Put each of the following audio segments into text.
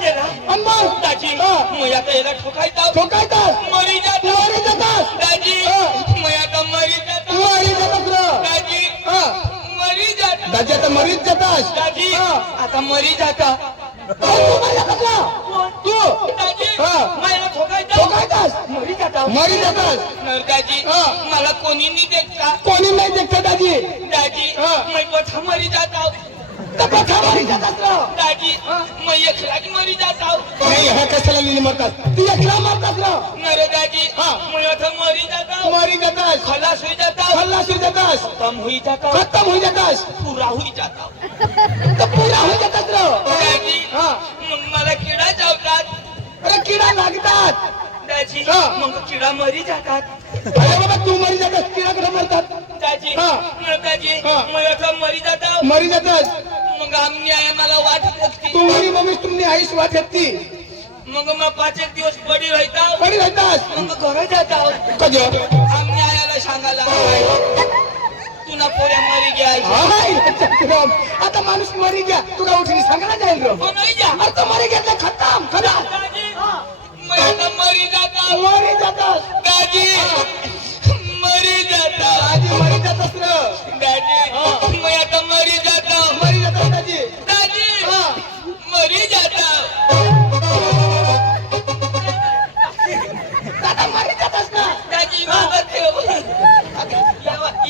गेला आणि मग दाजी हा. मी आता याला ठोकायचा ठोकायचास मरी जातो मरी जातास दाजी हा. मी आता मरी जातो मरी जातास र दाजी हा. मरी जातो दाजी आता मरीच जातास दाजी हा. आता मरी जाता तू मरी जातास ना तू दाजी हा. मला ठोकायचा ठोकायचास मरी जाता मरी जातास दाजी हा. मला कोणी नाही देत का कोणी नाही देखत दाजी दाजी हा. मैं बथा मरी जाता तर कथा मरी जातास र दाजी मैं एकला की मरी जाता नाही ह्या कशाला लिहिली मरतास तू एकला मरतास र नरे दाजी हा. मैं आता मरी जाता मरी जातास खलास हुई जाता खल्लास होई जातास खत्म हुई जाता खत्म होई जातास पूरा हुई जाता तर पुरा होई जातास र दाजी हा. मग मला किडा चावतात अरे किडा लागतात दाजी हा. मग किडा मरी जातात अरे बाबा तू मरी जातास किडा कडे मरतात दाजी हा. मग दाजी हा. मैं आता मरी जाता मरी जातास मग आम्ही आहे मला वाट बघती तू मरी मम्मी तुमनी आईस वाट येती मग मग 5 एक दिवस बडी राहता पडी राहतास मग घर जाता कजो आम्ही आयाला सांगायला तुला पोऱ्या मरी घ्या हाय चक्रम आता माणूस मरी गया तुला उठणी सांगायला जाईल रो हो नाही जा अरे तो मरी घेतला खतम खतम दाजी मैं आता मरी जाता मरी जातास दाजी मरी जाता दाजी मरी जातास र दाजी मैं आता मरी जाता मरी जातास दाजी दाजी हा. मरी जाता दादा मरी जातास ना दाजी मागत ठेव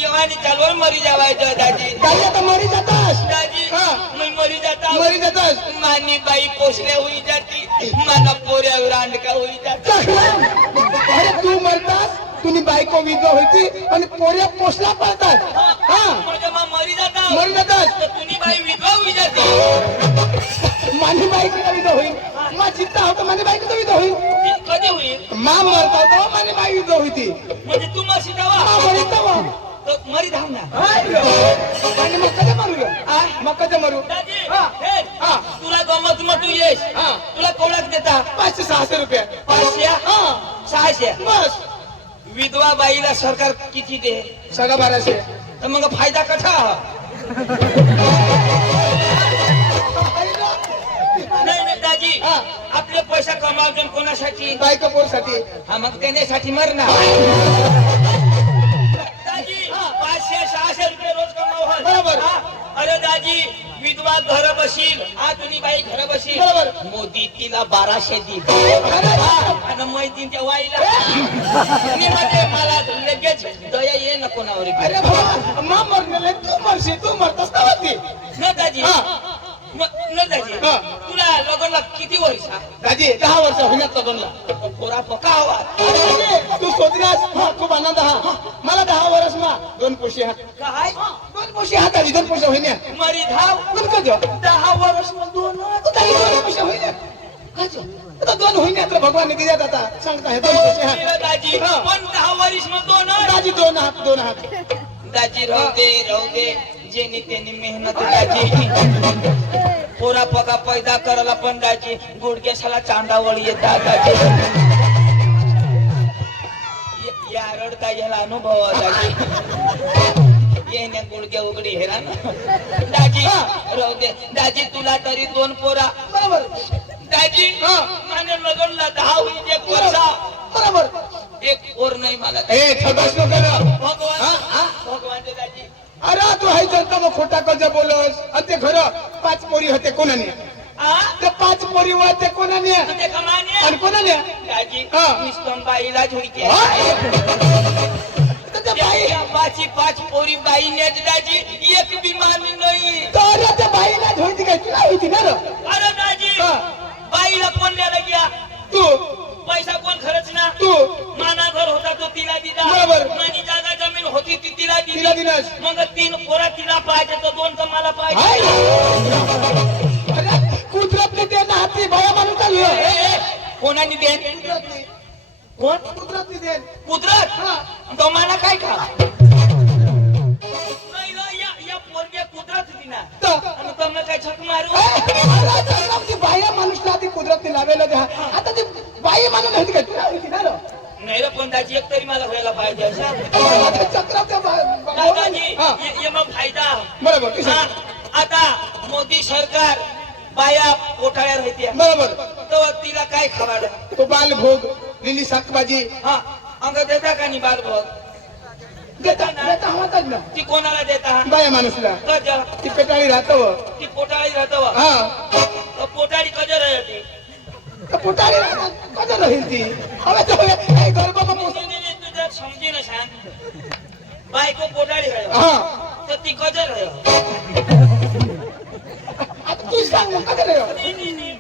येवानी चालवर मरी जावायचं दाजी दाजी आता मरी जातास दाजी हा. मैं मरी जाता मरी जातास मानी बाई पोसल्या होई जाती माना पोऱ्यावर अंडका होई जाता चक्रम अरे तू मरतास तुनी बायको विधवा होती आणि पोऱ्या पोसला पळतात हा म्हणजे मग मरी जाता मरी जातास तर तुनी बाई विधवा होई जाते माझी बायको विधवा होईल माझी चित्ता होतं माझी बायको विधवा होईल कधी होईल मा मरता होता माझी बाई विधवा होती म्हणजे तू मशी मा जावा मरी तवा तर मरी धाव ना आणि मग कधी मरू रे? मग कधी मरू दाजी हा. हे, हा. तुला गमत मग तू येस हा. तुला कोणाक देता 500-600 रुपये 500 हा 600 बस विधवा बाईला सरकार किती दे सगळं 1200 तर मग फायदा कसा नाही नाही दाजी हा. आपले पैसा कमावतो कोणासाठी बायको पोरसाठी हा मग त्याच्यासाठी मरणार दाजी 500-600 रुपये रोज कमाव बरोबर. अरे दाजी विधवा घर बसील तुम्ही बाई घर बसील बरोबर. मोदी तिला 1200 देईल अरे आणि मैदीन त्या वाईला आणि मध्ये मला लगेच दया ये ना कोणावर अरे बाबा मा मरणे तू मरशी तू मरतास का होती न दाजी हा. न दाजी हा. तुला लग्नला किती वर्ष दाजी 10 वर्ष होण्यात लग्नला पोरा पका हवा अरे दाजी, तू सोदल्यास खूप आनंद हा मला 10 वर्ष मा 2 पोशी हात काय 2 पोशी हात आणि 2 पोशी होईने मरी धाव तुमचं जो 10 वर्ष मग दोन तू काही 2 पोशी होईने आता 2 होईने तर भगवान दिल्यात आता सांगता हे 2 पोशी हात दाजी हा. पण 10 वर्ष मग दोन दाजी 2 हात दाजी राहू दे जेनी त्यांनी मेहनत दाजी पोरा पका पैदा करायला पण दाजी गुडघ्यासाला चांदावळी येतात दाजी या रडता याला अनुभव दाजी येण्या गुडघ्या उघडी हेरा ना दाजी राहू दे दाजी तुला तरी 2 पोरा बरोबर दाजी हा. माने लगनला 10 होईल 1 वर्षा बरोबर एक पोर नाही मला ए छबास नको कर भगवान भगवान दाजी अरे तू हाय जनता मग खोटा कजा बोलस आणि ते घर 5 पोरी होते कोणाने ते 5 पोरी होते कोणाने ते कमाने आणि कोणाने दाजी हा. निस्तम बाईला झुईते तर त्या बाई 5 पोरी बाई नेत दाजी एक विमान नाही तर त्या बाईला होती काय तुला होती ना रे? अरे दाजी हा. बाईला कोण द्यायला गया तू पैसा कोण खरच ना तू माना घर होता तो तिला दिला बरोबर. माझी जागा जमीन होती ती तिला तिला दिली दिलास मग 3 पोरा तिला पाहिजे तर 2 तर मला हाय. पाहिजे अरे कुदरतने ते ना हाती बाया माणूस चालू कोणाने देन कोण कुदरतने दे कुदरत हा. तो मला काय खा नाही ग, या पोरग्या कुदरत होती ना तर आणि तुम्हाला काय छक मारू ती बाया माणूसला ती कुदरतने लावेल आता ती बाई माणूस होती काय तुला होती ना रे? नाही रे पण दाजी एक तरी मला व्हायला पाहिजे असं आता चक्र त्या दादाजी हा. ये मग फायदा बरोबर हा, आता मोदी सरकार बाया पोटाळ्या राहत्या बरोबर. तर तिला काय खावाड तो बालभोग लिली शाकभाजी हा अंग देता का नाही बाल बघ देता देता हवाच ना ती कोणाला देता बाया माणूसला कज ती पेटाळी राहतो. ती पोटाळी राहतो हा पोटाळी कज राहते तर पोटाळी राहतात कधी राहील ती हवे तर हवे ए, घर बाबा पोस- तुझं समजी ना सांग बायको पोटाळी राह हा तर ती कज राह आता तू सांग मग कधी राहील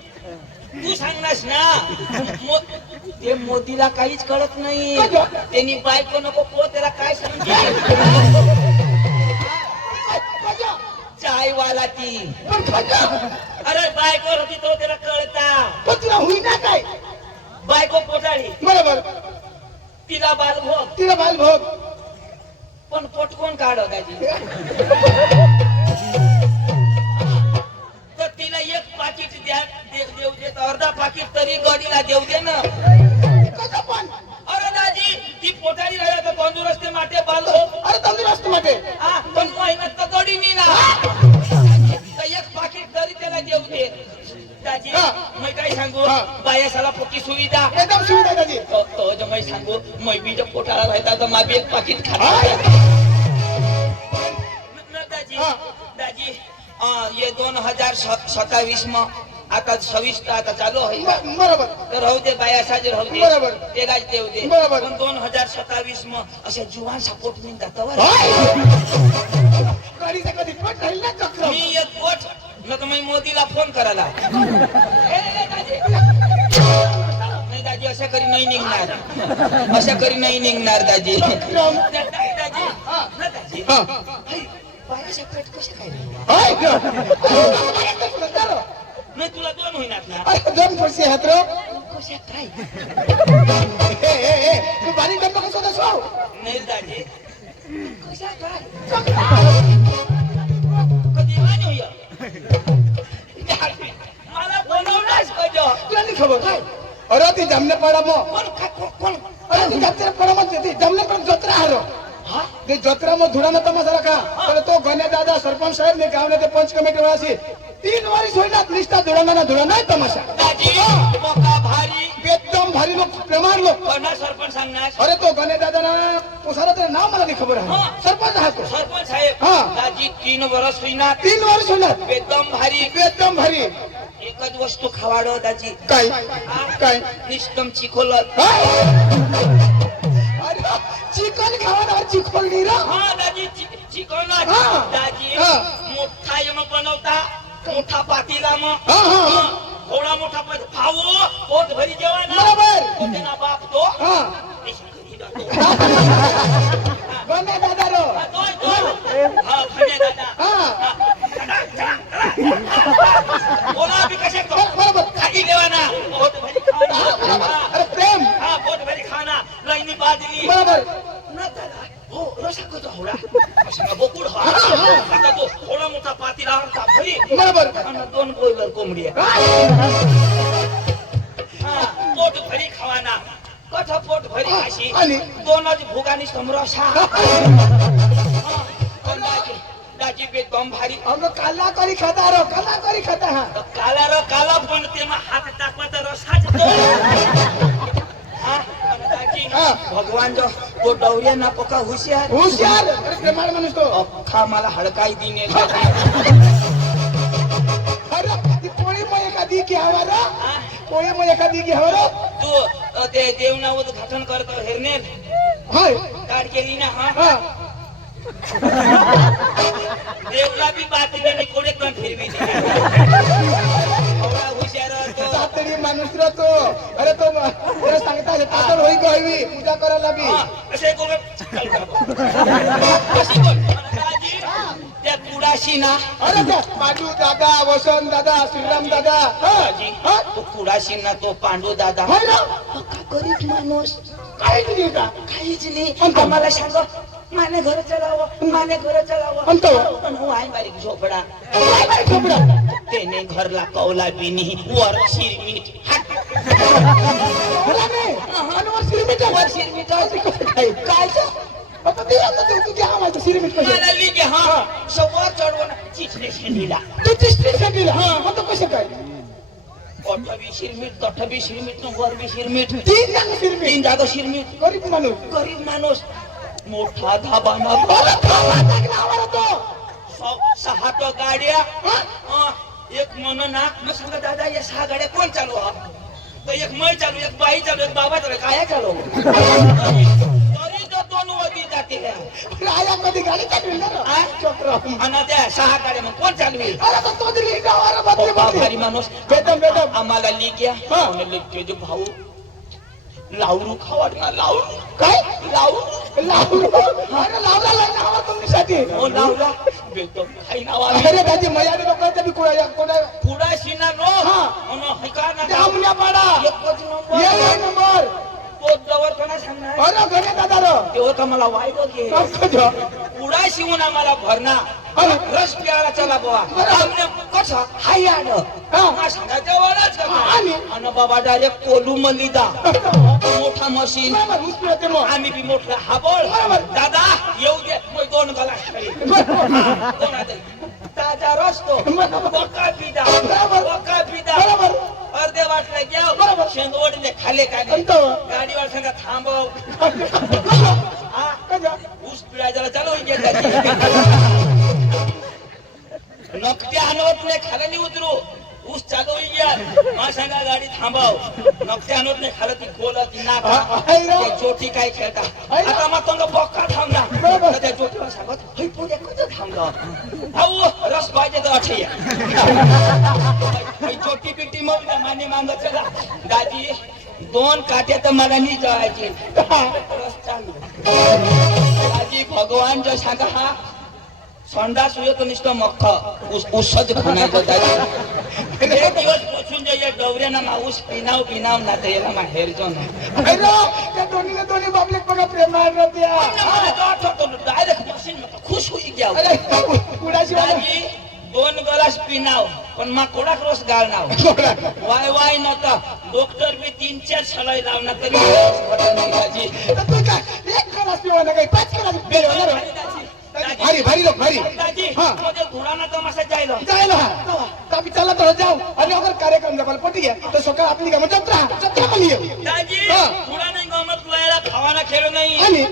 तू सांगनास ना ते मोदीला काहीच कळत नाही कजो? त्यांनी बायको नको पो त्याला काय समजे चाय वाला ती पण खाजा अरे बायको होती तो त्याला कळता पण तुला होईना काय बायको पोटाळी बरोबर तिला बाल भोग तिला बालभोग पण पोट कोण काढ त्याची तर तिला एक पाकिट द्या देऊ दे तर अर्धा पाकिट तरी गडीला देऊ दे ना कसं पण अरे दाजी ती पोटाळी राहिला तर तंदुरुस्ती माटे बाल भोग अरे तंदुरुस्त मध्ये हा पण मेहनत तर गडी नी ना तर एक पाकिट तरी त्याला देऊ दे दाजी हा. मी काय सांगू हा. बायासाला पक्की सुविधा एकदम सुविधा त्याची तो जो मैं सांगू मैं भी जब पोटाळा राहता तर मा भी एक पाकिट खाता हाय. दाजी हा. दाजी ये 2027 में आता 26 आता चालू आहे बरोबर तर राहू दे बायासाज राहू दे बरोबर. त्यालाच देऊ दे बरोबर. पण 2027 में अशा जुवान सपोर्ट नाही जातं गाडीचं कधी पट राहील ना चक्र मी एक कोट न तर मी मोदीला फोन करायला नाही दाजी अशा करी नाही निघणार अशा करी नाही निघणार दाजी दाजी हा. ना दाजी हा. बायाच्या पेट कशा काय रे? हाय ग. नाही तुला दोन होईनात ना अरे दोन पैसे हात रो कशा काय ए तू बारीक करतो कसं दसो नाही दाजी कशा काय कधी वाणी होय मला बोलवलाच कजो तुला नाही खबर काय अरे ती जमने पडा मग कोण अरे ती जत्रा पडा मग ती जमने पण जत्रा हारो हा ते जत्रा मग धुराना तमाशा रखा तर तो गणे दादा सरपंच साहेब ने गावने ते पंच कमिटी वासी 3 वर्ष होईना निष्ठा धुराना नाही तमाशा दाजी मोका भारी एकदम भारी लोक प्रमाण लोक कोणा सरपंच सांगणार अरे तो गणे दादा ना पुसारा तर नाव मला नाही खबर आहे हा. सरपंच हा तो सरपंच साहेब हा. दाजी 3 वर्ष होईना 3 वर्ष होणार एकदम भारी एकदम भारी एकच वस्तू खावाडो दाजी काय काय निष्ठम चिखोलत हाय. अरे चिकन खावा चिकन नाही रा हा दाजी चिखोलत हा. दाजी हा. मोठा यम बनवता मोठा पातीला मग हा, हा. थोडा मोठा खाऊ पोट भरी जेवण बरोबर. ना बाप तो हा घरी जातो. गणे दादा रो हा, हा, खंडे दादा हा बोला बी कसे तो बरोबर खाली देवाना पोट भरी खाना अरे प्रेम हा पोट भरी खाना लाईनी बाजली बरोबर ना दादा हो रसा कतो होडा असा बोकुड हो आता तो थोडा मोठा पातीला का भरी बरोबर आणि 2 बॉयलर कोंबडी हा पोट भरी खावाना कथा पोट भरी खाशी आणि? 2च भुगानी समरसा दाजी एकदम भारी हम काला करी खाता रो काला करी खाता हा काला र काला पण तेमा हात टाकवा तर रसाच तो हा आणि दाजी हा. भगवान जो तो डवरिया ना पका हुशियार हुशार अरे प्रेमाळ माणूस तो अख्खा मला हडकाई दिने अरे ती पोळी मग एखादी की हवा रो पोळी मग एखादी की हवा रो तू ते देवना उद्घाटन करतो हेरनेर हाय काढ केली ना हा हा देवला बी बातमी कोडे पण फिरवी एवढा हुशार तो तातडी माणूस रो तो अरे तो त्याला सांगता तातड होई गई पूजा करायला बी हा, असे कोण अशी कोण दाजी त्या कुडाशी ना अरे त्या पांडू दादा वसंत दादा श्रीराम दादा दाजी हा? तो कुडाशी ना तो पांडू दादा होय ना का गरीब माणूस काय नाही का काहीच नाही अंत. आम्हाला सांग माने घर चलावं माने घर चलावं अंत. पण हो आहे बारीक झोपडा काय बाई खोबडा तेने घरला कौला बिनी वर शिरमीट हात मला नाही अनवर सिरमिटा वर शिरमीट काय काय आता ते आता तू घ्या माहिती सिरमिट कसं मला लिग हा सव्वा चढवून चिचले शेंडीला तू तिसरी साठी हा मग तो कसं काय ओठबी शिरमीट तठबी शिरमीट वरबी शिरमीट तीन जागा सिरमिट तीन जागा शिरमीट गरीब माणूस गरीब माणूस मोठा धाबाना मला थांबा टाकला आम्हाला तो 6 तो गाड्या एक मन ना मग सांगा दादा या 6 गाड्या कोण चालू हा तर एक मै चालू एक बाई चालू एक बाबा चालू काय चालू तरी तो 2 वधी जाते आया कधी गाडी चालवी ना चक्र आणि त्या 6 गाड्या मग कोण चालू आहे अरे तो तो दिली गावाला बदले भारी माणूस बेदम आम्हाला लिग या लिग जो भाऊ लावरू खावाड ना लावरू काय लावरू लावला अरे लावला नावा तुमच्यासाठी हो लावला बेदम काही नाव आले अरे दादी मयाने लोकांचा बी कोणा पुढा शिना नो हा. आणि हिका ना जामण्या पाडा एकच नंबर ये नंबर तो जवळ कोणा सांगणार अरे घरे दादा रो तेव्हा का मला वाईट घे कसं पुढा शिवून आम्हाला भरणा अरे. रस प्यायला चला बुवा बरं. आमने कसं हाय आलं हा. सांगा जवळच आणि? आणि बाबा डायरेक्ट कोलू मलिदा मोठा मशीन बरोबर उसने ते मग आम्ही बी मोठा हाबळ बरोबर. दादा येऊ दे मग 2 गलास खाली ताजा रस्तो बरोबर. बका पिदा बरोबर. बका पिदा बरोबर अर्धे वाटले घ्या बरोबर. शेंगवडले खाले काय अंतो. गाडीवर सांगा थांबव हा कजा ऊस पिळायला चालू गेला नकट्या आणवत नाही खाली नाही उतरू ऊस चालू गेला मा सांगा गाडी थांबव नकट्या आणवत नाही खाली ती गोल ती नाका त्या चोटी काय खेळता आता मग तो बक्का थांबला बरोबर. त्या चोटीवर सांगत हे पुढे कसं थांबलं अहो रस पाहिजे तर अठे चोटी पिटी मग माने मांग चला दादी 2 काट्या तर मला नाही जळायची रस चालू दादी भगवान जो सांगा हा संडास येतो नुसतं मख्ख उसच खाण्याचं दादी एक दिवस पोचून जाईल डवऱ्यानं माऊस पिनाव ना तर याला माहेर जाऊन अरे त्या दोन्ही बाबलेक बघा प्रेम मारत डायरेक्ट मशीन खुश होई घ्या अरे कुणाची दादी 2 गलास पिनाव पण मा कोडाक रोज गाळनाव वाय नव्हता डॉक्टर बी 3-4 सलाई लावणार तरी दाजी तू काय एक कलास पिवा ना काही 5 कलास पिवा भारी भारी लोक भारी दाजी हा मध्ये घोडाना तमाशा जायला जायला आम्ही चला तर जाऊ आणि अगर कार्यक्रम जपाल पटी घ्या तर सकाळ आपली गमत जत्रा पण येऊ दाजी हा. घोडा नाही गमत वयाला खावाना खेळ नाही आणि?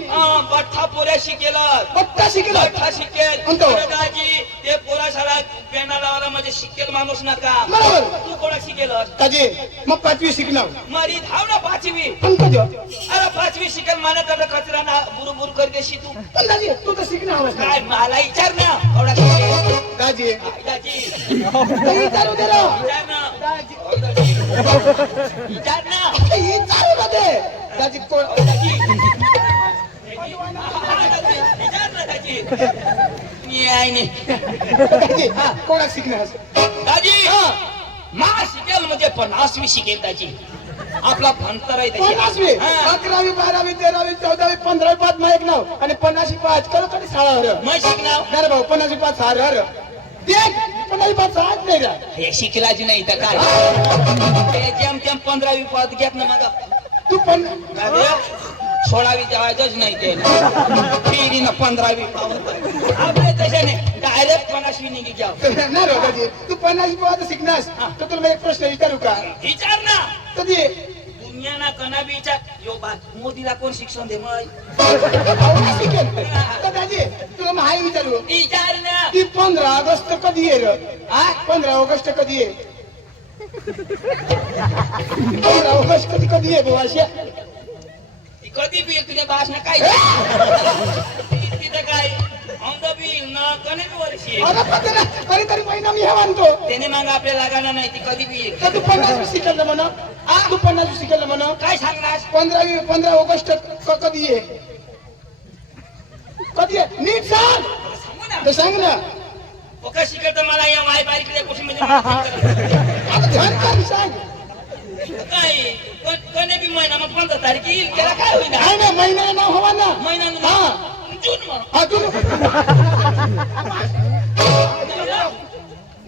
बठ्ठा पोऱ्या शिकेलं पट्टा शिकला बठ्ठा शिकेल कोणतं? अरे दाजी ते पोरा सारा पेना लावायला म्हणजे शिकेल माणूस नका बरोबर. तू कोणा शिकेल ताजे मग 5वी शिकणार मारी धाव ना 5वी पण कधी अरे 5वी शिकेल मला तर कचरा ना बुरबुर कर देशी तू दाजी तू तर शिकणार काय मला विचार ना एवढा शिकेल. दाजी दाजी विचारू दे रो विचार ना दाजी विचार ना विचारू ना दे दाजी कोण दाजी विचार ना दाजी मी आहे नाही दाजी कोणा शिकणार दाजी मा शिकेल म्हणजे 50वी शिकेल दाजी आपला भंतर आहे 50वी हा. 11वी 12वी 13वी 14वी 15वी 5 मा एक नाव आणि 50वी 5 करो कधी साळा हर मग शिकणार अरे भाऊ 50वी 5 हार हर देख 50वी 5 हात नाही रा हे शिकलाच नाही तर काय ते जेम तेम 15वी पद घेत ना मग तू पण 16वी जायचंच नाही ते फिरीनं 15वी आपले तसे नाही डायरेक्ट 50वी निघी घ्या नाही रो दाजी तू 50वी 5 शिकणार तर तुला मी एक प्रश्न विचारू का विचार ना कधी दुनियाना कना बी विचार यो बा मोदीला कोण शिक्षण दे मग आवडीने शिकेल तर दाजी तुला माहिती विचारू विचार ना ती 15 ऑगस्ट कधी आहे रे हा 15 ऑगस्ट कधी आहे 15 ऑगस्ट कधी आहे बुवा अशा ती कधी बी तुझ्या भाषण काय तिथं काय औंध बी न कने बी वर्षी अरे पत्र अरे तरी महिना मी हे मानतो त्याने मग आपल्याला लागायला नाही ती कधी बी तर तू 50 शिकल म्हणा तू 50 शिकल म्हणा काय सांगणार 15 ऑगस्ट कधी आहे कधी आहे नीट सांग सांगू ना तर सांग ना ओका शिकत मला या माय बारीकडे कुठे म्हणजे आता ध्यान कर सांग काय कने बी महिना मग 15 तारीख येईल त्याला काय होईल काय ना महिना नाव हवा ना महिना हा जून म्हणून हा तू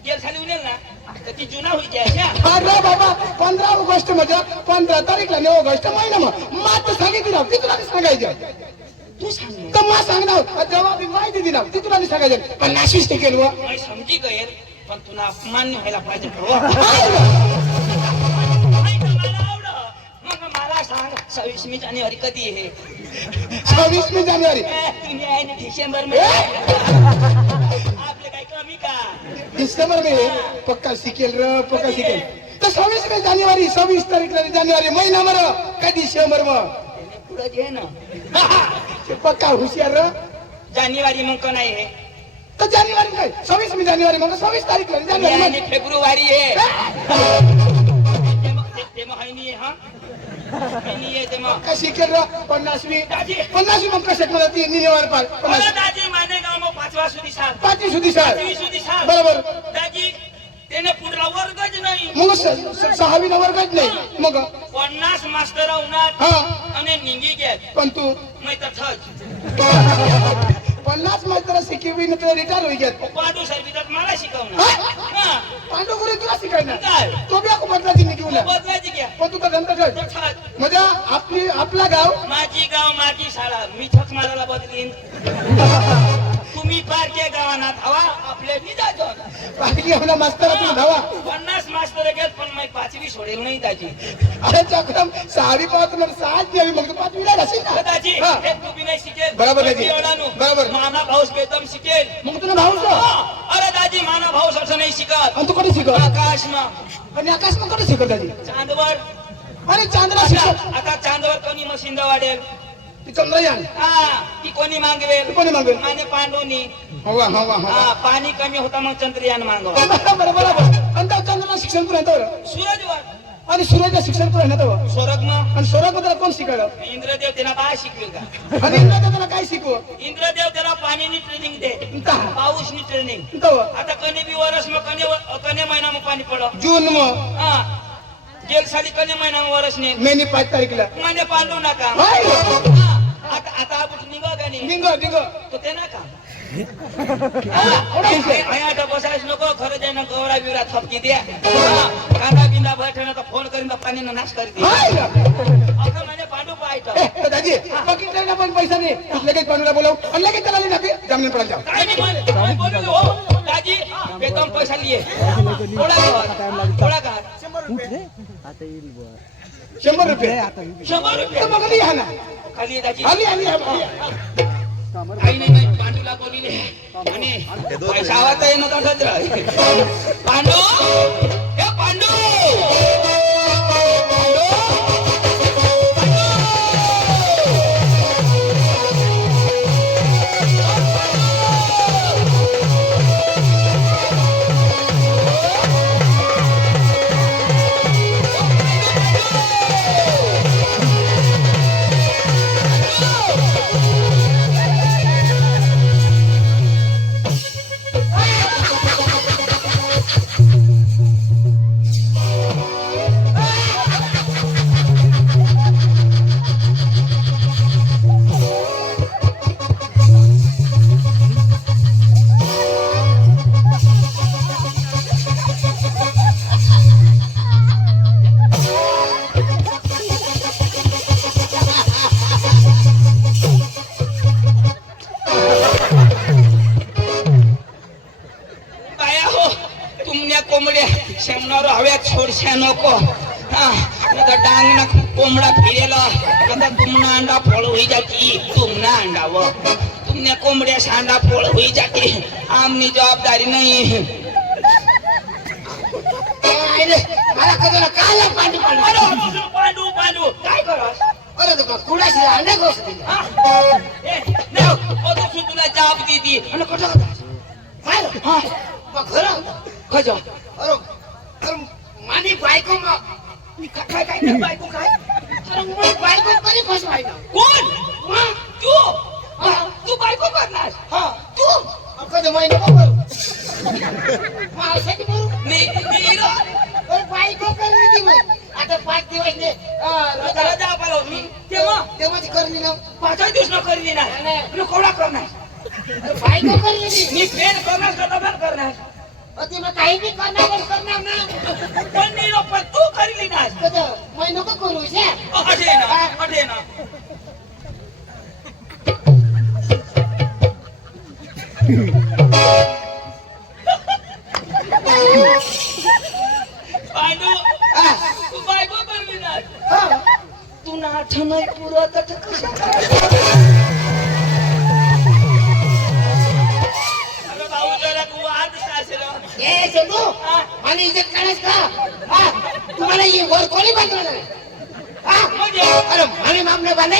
गेल खाली उनेल ना तर ती जुना होईल द्यायच्या अरे बाबा 15 ऑगस्ट म्हणजे 15 तारीखला 9 ऑगस्ट महिना मग मात सांगितलं ना ती तुला सांगायचं तू सांग ना. तर मला सांगणार जेव्हा मी माहिती दिला ती तुला नाही सांगायचं पण नाशिक टिकेल व मी समजी गईल पण तुला अपमान नाही व्हायला पाहिजे हो. नाही तर मला आवडं. मग मला सांग 26 जानेवारी कधी आहे 26 जानेवारी तुम्ही आहे ना डिसेंबर ए! आपले काही कमी का डिसेंबर में पक्का शिकेल र पक्का शिकेल तर 26 जानेवारी 26 तारीखला जानेवारी महिना मर काय डिसेंबर मग पुढे घे ना पक्का हुशियार र जानेवारी मग का नाही आहे तर जानेवारी काय 26 जानेवारी मग 26 तारीखला जानेवारी आणि फेब्रुवारी आहे ते मग आहे नाही हा नाही आहे ते मग पक्का शिकेल र 50वी दाजी 50वी मग कशात मला ती निवार पार मला दाजी माने गाव मग 5वा सुधी साल 5वी सुधी साल 5वी सुधी साल बरोबर दाजी त्याने पुढला वर्गच नाही मग 6वी वर्गात नाही मग 50 मास्टर उन्हात हा आणि निंगी गेल पण तू मैं तर थच 50 मास्तर शिकवी नंतर रिटायर होई गेत पाडू सर्विसात मला शिकवणार हा पांडू गुरु तुला शिकायना काय तो बी ako बदलाची नाही घेऊन बदलायची घ्या पण तू तर जनता तर ठेव थच म्हणजे आपला गाव माझी गाव माझी शाळा मी थक मारायला बदलीन तुम्ही पारख्या गावात हवा आपल्या जातो बाकी होना मास्तर तू धावा 50 मास्तर गेल पण मी 5वी सोडेल नाही दाजी अरे चक्रम 6वी पास नंतर 6 द्यावी मग तू 5वी ला घासील ना दाजी हा. हे तू बी नाही शिकेल बरोबर दाजी. एवढानु. बरोबर. माना भाऊस बेदम शिकेल मग तुला भाऊ हा. अरे दाजी माना भाऊस असं नाही शिकत आणि तू कधी शिकव आकाश ना आणि आकाश मग कधी शिकव दादी चांदवर अरे चांदला शिकव आता चांदवर कोणी मशीन वाढेल ती चंद्रयान हा ती कोणी मागवेल कोणी मागवेल? माने पांडुनी हवा हवा हवा हा पाणी कमी होता मग चंद्रयान मागव बरोबर बरोबर आणि त्या चंद्रला शिक्षण पुढे येतं सूरजवर आणि सूर्याला शिक्षण पुढे येतं स्वर्ग मग आणि स्वराबद्दल कोण शिकवलं इंद्रदेव त्याला काय शिकवेल का आणि इंद्रदेवाला काय शिकव इंद्रदेव त्याला पाणीनी ट्रेनिंग दे पाऊसनी ट्रेनिंग आता कने बी वरस मग कने महिना मग पाणी पड जून मग हा गेल साली कने महिना मग वरस नाही मेनी 5 तारीखला म्हणजे पांडू नका हाय. हा. आता आपण निघ का नाही निघ निघ तो ते ना का आता बसायच नको खरं जाय ना गवरा बिवरा थपकी द्या कांदा बिंदा बैठे तर फोन करीन तर पाणी नाश करी हाय. असं म्हणजे पांडू पाहायचं ए, दाजी बघितलं ना पण पैसा नाही लगेच पांडूला बोलव आणि लगेच त्याला नाही ना जामीन पडायला जाऊ काय नाही काय बोलू हो दाजी बेतम पैसा लिए थोडा का 100 रुपये 100 रुपये तर मग लिहा ना खाली आहे दाजी आली आली काही नाही पांडूला बोलिले आणि पैसा आवाज येणं तसंच राह पांडू हे पांडू बाया हो तुमल्या कोंबड्या शेमनावर हव्यात छोडशा नको हा नका डांग ना कोंबडा फिरेला आता तुमना अंडा फोड़ हुई जाती तुमना अंडा व तुमने कोंबड्या सांडा फोड़ हुई जाती आमनी जबाबदारी नहीं मला कधीला काय पांडू पांडू अरे पांडू पांडू काय करस अरे तुका कुणाशी अंडा गोस दिली हा ए नाही ओ तो तुला जाब दीदी आणि कुठं होता काय हा मग घर होता खजो अरे अरे मानी बायको मग काय काय काय बायको काय अरे मी बायको कधी खुश व्हायना कोण मग तू हा, तू बायको करणार हा तू कधी महिना करू मग अशाची करू मी अरे बायको करली ती मग आता 5 दिवस ने रजा पाला होती तेव्हा तेव्हाच करली ना 5 दिवस न करली ना मी कोणा करणार अरे बायको करली ती मी फेल करणार का डबल करणार अति मग काही बी करणार ना पण मी पण तू करली ना कधी महिना का करू शे अठे ना पांडू हा, तू बायको करली ना हा. तू नाठ नाही पुरत तर कशा अरे भाऊ जरा तू आज सासर ए चंदू आणि इज्जत काढायच का हा तुम्हाला ही वर कोणी बांधलं नाही हा म्हणजे अरे म्हणे मामने बांधाय